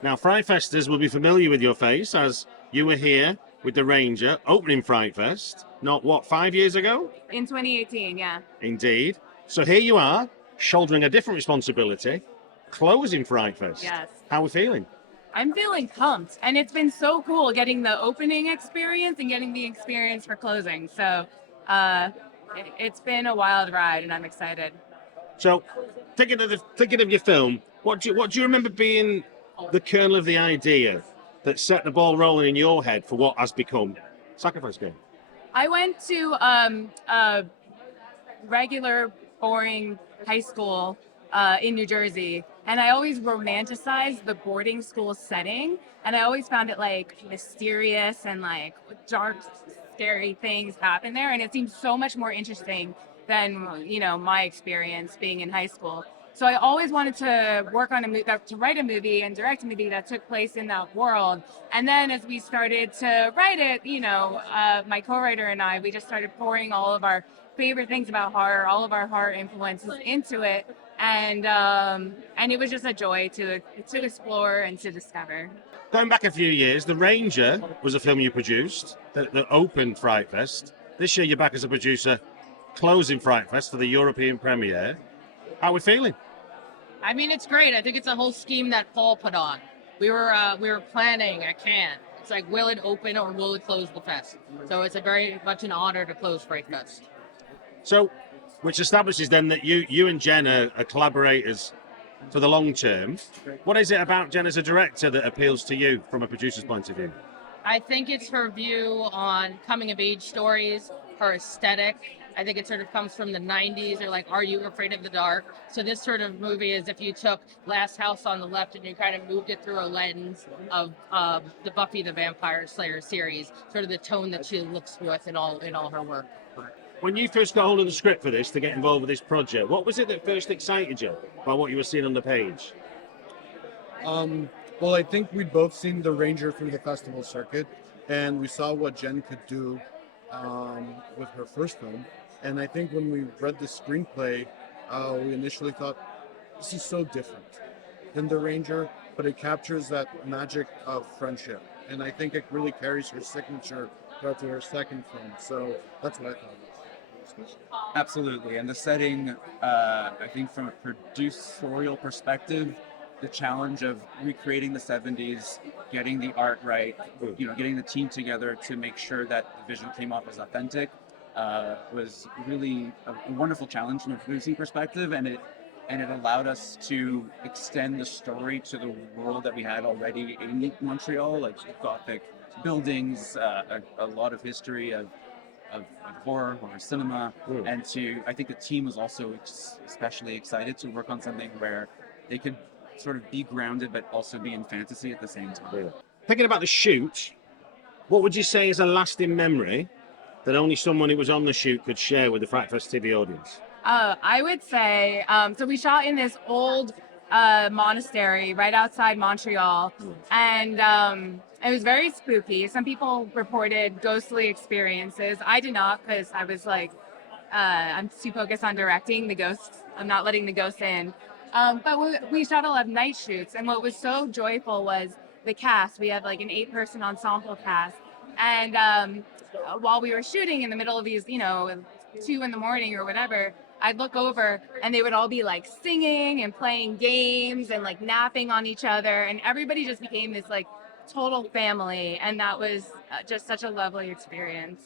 Now, FrightFesters will be familiar with your face as you were here with the Ranger opening FrightFest, not what, 5 years ago? In 2018, yeah. Indeed. So here you are, shouldering a different responsibility, closing FrightFest. Yes. How are we feeling? I'm feeling pumped, and it's been so cool getting the opening experience and getting the experience for closing. So it's been a wild ride, and I'm excited. So, thinking of your film, what do you remember being the kernel of the idea that set the ball rolling in your head for what has become Sacrifice Game? I went to a regular, boring high school in New Jersey, and I always romanticized the boarding school setting, and I always found it like mysterious and like dark, scary things happen there, and it seemed so much more interesting than my experience being in high school. So I always wanted to work on to write a movie and direct a movie that took place in that world. And then as we started to write it, my co-writer and we just started pouring all of our favorite things about horror, all of our horror influences into it. And it was just a joy to explore and to discover. Going back a few years, The Ranger was a film you produced that opened FrightFest. This year you're back as a producer, closing FrightFest for the European premiere. How are we feeling? I mean, it's great. I think it's a whole scheme that Paul put on. We were planning at Cannes. It's like, will it open or will it close the fest? So it's a very much an honor to close FrightFest. So, which establishes then that you and Jenn are collaborators for the long term. What is it about Jenn as a director that appeals to you from a producer's point of view? I think it's her view on coming of age stories, her aesthetic. I think it sort of comes from the 90s, or like, are you afraid of the dark? So this sort of movie is if you took Last House on the Left and you kind of moved it through a lens of the Buffy the Vampire Slayer series, sort of the tone that she looks with in all her work. When you first got hold of the script for this to get involved with this project, what was it that first excited you by what you were seeing on the page? Well, I think we'd both seen The Ranger through the festival circuit, and we saw what Jenn could do with her first film. And I think when we read the screenplay, we initially thought, this is so different than The Ranger, but it captures that magic of friendship. And I think it really carries her signature throughout to her second film. So that's what I thought. Absolutely. And the setting, I think from a producerial perspective, the challenge of recreating the 70s, getting the art right, getting the team together to make sure that the vision came off as authentic, was really a wonderful challenge from a producing perspective, and it allowed us to extend the story to the world that we had already in Montreal, like Gothic buildings, a lot of history of horror cinema, and I think the team was also especially excited to work on something where they could sort of be grounded but also be in fantasy at the same time. Thinking about the shoot, what would you say is a lasting memory that only someone who was on the shoot could share with the FrightFest TV audience? I would say, so we shot in this old monastery right outside Montreal, and it was very spooky. Some people reported ghostly experiences. I did not, because I was like, I'm too focused on directing the ghosts. I'm not letting the ghosts in. But we shot a lot of night shoots, and what was so joyful was the cast. We had like an 8-person ensemble cast, and while we were shooting in the middle of these, 2 in the morning or whatever, I'd look over and they would all be like singing and playing games and like napping on each other, and everybody just became this like total family, and that was just such a lovely experience.